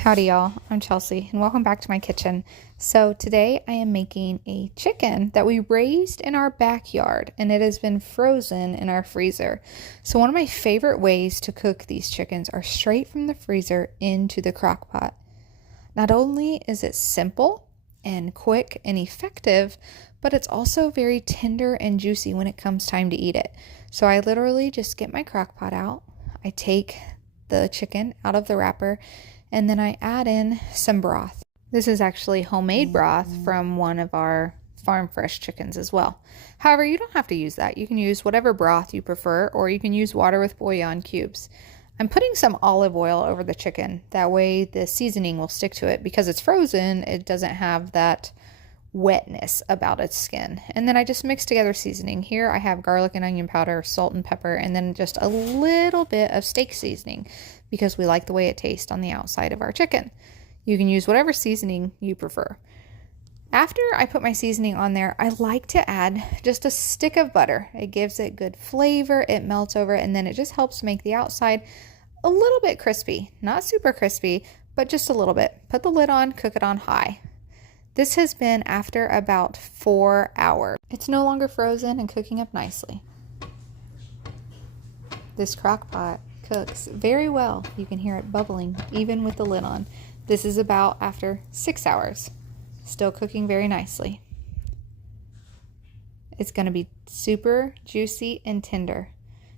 Howdy y'all, I'm Chelsea and welcome back to my kitchen. So today I am making a chicken that we raised in our backyard and it has been frozen in our freezer. So one of my favorite ways to cook these chickens are straight from the freezer into the crock pot. Not only is it simple and quick and effective, but it's also very tender and juicy when it comes time to eat it. So I literally just get my crock pot out, I take the chicken out of the wrapper, and then I add in some broth. This is actually homemade broth from one of our farm fresh chickens as well. However, you don't have to use that. You can use whatever broth you prefer, or you can use water with bouillon cubes. I'm putting some olive oil over the chicken. That way the seasoning will stick to it. Because it's frozen, it doesn't have that wetness about its skin. And then I just mix together seasoning. Here I have garlic and onion powder, salt and pepper, and then just a little bit of steak seasoning because we like the way it tastes on the outside of our chicken. You can use whatever seasoning you prefer. After I put my seasoning on there, I like to add just a stick of butter. It gives it good flavor, it melts over, and then it just helps make the outside a little bit crispy. Not super crispy, but just a little bit. Put the lid on, cook it on high. This has been after about 4 hours. It's no longer frozen and cooking up nicely. This crock pot cooks very well. You can hear it bubbling even with the lid on. This is about after 6 hours. Still cooking very nicely. It's going to be super juicy and tender.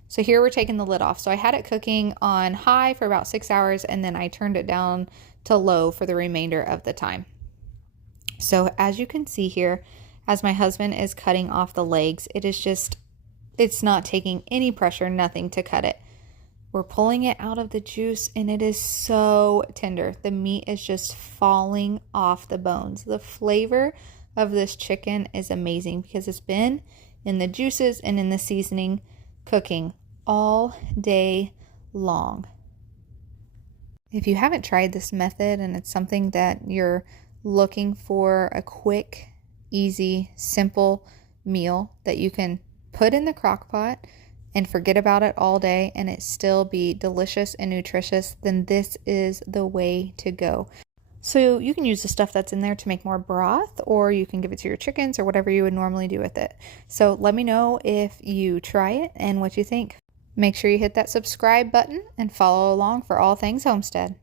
So here we're taking the lid off. So I had it cooking on high for about 6 hours and then I turned it down to low for the remainder of the time. So as you can see here, as my husband is cutting off the legs, it's not taking any pressure, nothing to cut it. We're pulling it out of the juice and it is so tender. The meat is just falling off the bones. The flavor of this chicken is amazing because it's been in the juices and in the seasoning cooking all day long. If you haven't tried this method and it's something that you're looking for a quick, easy, simple meal that you can put in the crock pot and forget about it all day and it still be delicious and nutritious, then this is the way to go. So you can use the stuff that's in there to make more broth, or you can give it to your chickens or whatever you would normally do with it. So let me know if you try it and what you think. Make sure you hit that subscribe button and follow along for all things homestead.